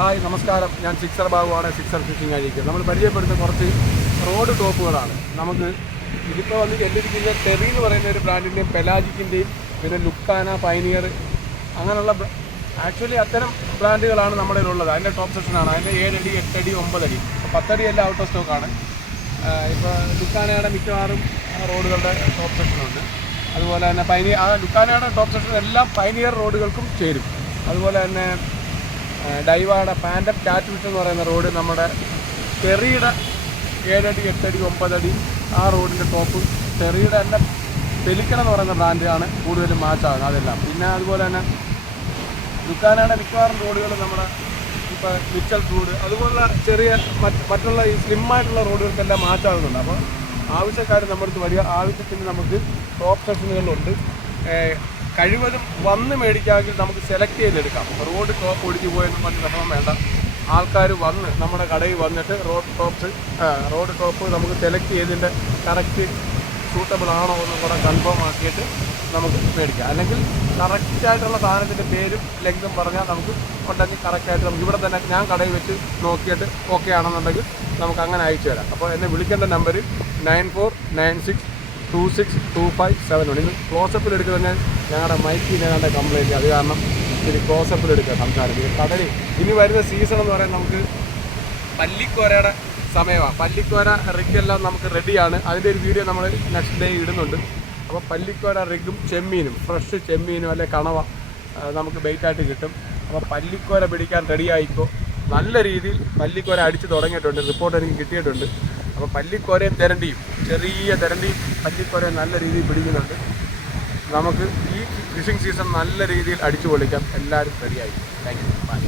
Hi നമസ്കാരം, ഞാൻ sixer ബാബുവാണ്. Sixer phishing ആയിരിക്കും. നമ്മൾ പരിചയപ്പെടുന്ന കുറച്ച് റോഡ് ടോപ്പുകളാണ്. നമുക്ക് ഇതിപ്പോൾ വന്ന് ചെല്ലിരിക്കുന്ന ടെറി എന്ന് പറയുന്ന ഒരു ബ്രാൻഡിൻ്റെയും പെലാജിക്കിൻ്റെയും പിന്നെ ലുക്കാന, പൈനിയർ അങ്ങനെയുള്ള ആക്ച്വലി അത്തരം ബ്രാൻഡുകളാണ് നമ്മുടെ ഉള്ളത്. അതിൻ്റെ ടോപ്പ് സെക്ഷനാണ്. അതിൻ്റെ 7 അടി 8 അടി 9 അടി 10 അടി എല്ലാം ഔട്ട് ഓഫ് സ്റ്റോക്കാണ്. ഇപ്പോൾ ലുക്കാനയുടെ മിക്കവാറും റോഡുകളുടെ ടോപ്പ് സെക്ഷനുണ്ട്. അതുപോലെ തന്നെ ലുക്കാനയുടെ ടോപ്പ് സെക്ഷൻ എല്ലാം പൈനിയർ റോഡുകൾക്കും ചേരും. അതുപോലെ തന്നെ ഡൈവാടെ പാൻഡം കാറ്റ് വിട്ട് എന്ന് പറയുന്ന റോഡ് നമ്മുടെ ടെറിയുടെ 7 അടി 8 അടി 9 അടി ആ റോഡിൻ്റെ ടോപ്പ് ടെറിയുടെ തന്നെ പെലിക്കൺ എന്ന് പറയുന്ന ബ്രാൻഡാണ് കൂടുതലും മാച്ചാകുന്നത് അതെല്ലാം. പിന്നെ അതുപോലെ തന്നെ ലുക്കാനയുടെ മിക്കവാറും റോഡുകൾ നമ്മുടെ ഇപ്പോൾ മിച്ചൽ റോഡ് അതുപോലുള്ള ചെറിയ മറ്റുള്ള ഈ സ്ലിമ്മായിട്ടുള്ള റോഡുകൾക്കെല്ലാം മാച്ചാകുന്നുണ്ട്. അപ്പോൾ ആവശ്യക്കാർ നമ്മുടെ അടുത്ത് വരിക. ആവശ്യത്തിന് നമുക്ക് ടോപ്പ് സെക്ഷനുകളിലുണ്ട്. കഴിവതും വന്ന് മേടിക്കാമെങ്കിൽ നമുക്ക് സെലക്ട് ചെയ്തെടുക്കാം. റോഡ് ടോപ്പ് ഒടിഞ്ഞു പോയെന്നും പറഞ്ഞ് വിഷമം വേണ്ട. ആൾക്കാർ വന്ന് നമ്മുടെ കടയിൽ വന്നിട്ട് റോഡ് ടോപ്പ് നമുക്ക് സെലക്ട് ചെയ്തതിൻ്റെ കറക്റ്റ് സൂട്ടബിൾ ആണോ എന്നും കൂടെ കൺഫേം ആക്കിയിട്ട് നമുക്ക് മേടിക്കാം. അല്ലെങ്കിൽ കറക്റ്റായിട്ടുള്ള സാധനത്തിൻ്റെ പേരും ലെങ്തും പറഞ്ഞാൽ നമുക്ക് ഉണ്ടെങ്കിൽ കറക്റ്റായിട്ട് നമുക്ക് ഇവിടെ തന്നെ ഞാൻ കടയിൽ വെച്ച് നോക്കിയിട്ട് ഓക്കെ ആണെന്നുണ്ടെങ്കിൽ നമുക്ക് അങ്ങനെ അയച്ചു തരാം. അപ്പോൾ എന്നെ വിളിക്കേണ്ട നമ്പർ 9496262571. ഇന്ന് ക്ലോസപ്പിൽ എടുക്കുന്നത് ഞങ്ങളുടെ മൈക്കിൻ്റെ കംപ്ലൈൻറ്റ്, അത് കാരണം ഇത്തിരി ക്ലോസപ്പിൽ എടുക്കുക സംസാരിക്കുക. കടലിൽ ഇനി വരുന്ന സീസൺ എന്ന് പറയുന്നത് നമുക്ക് പല്ലിക്കോരയുടെ സമയമാണ്. പല്ലിക്കോര റിഗെല്ലാം നമുക്ക് റെഡിയാണ്. അതിൻ്റെ ഒരു വീഡിയോ നമ്മൾ നെക്സ്റ്റ് ഡേ ഇടുന്നുണ്ട്. അപ്പോൾ പല്ലിക്കോര റിഗും ചെമ്മീനും ഫ്രഷ് ചെമ്മീനും അല്ലെ കണവ നമുക്ക് ബെയ്റ്റായിട്ട് കിട്ടും. അപ്പോൾ പല്ലിക്കോര പിടിക്കാൻ റെഡിയായിക്കോ. നല്ല രീതിയിൽ പല്ലിക്കോര അടിച്ച് തുടങ്ങിയിട്ടുണ്ട്. റിപ്പോർട്ട് എനിക്ക് കിട്ടിയിട്ടുണ്ട്. അപ്പോൾ പല്ലിക്കോരയും തെരണ്ടിയും ചെറിയ തെരണ്ടിയും പല്ലിക്കോരയും നല്ല രീതിയിൽ പിടിക്കുന്നുണ്ട്. നമുക്ക് ഈ ഫിഷിംഗ് സീസൺ നല്ല രീതിയിൽ അടിച്ചു പൊളിക്കാം. എല്ലാവരും റെഡിയായി. Thank you. ബൈ.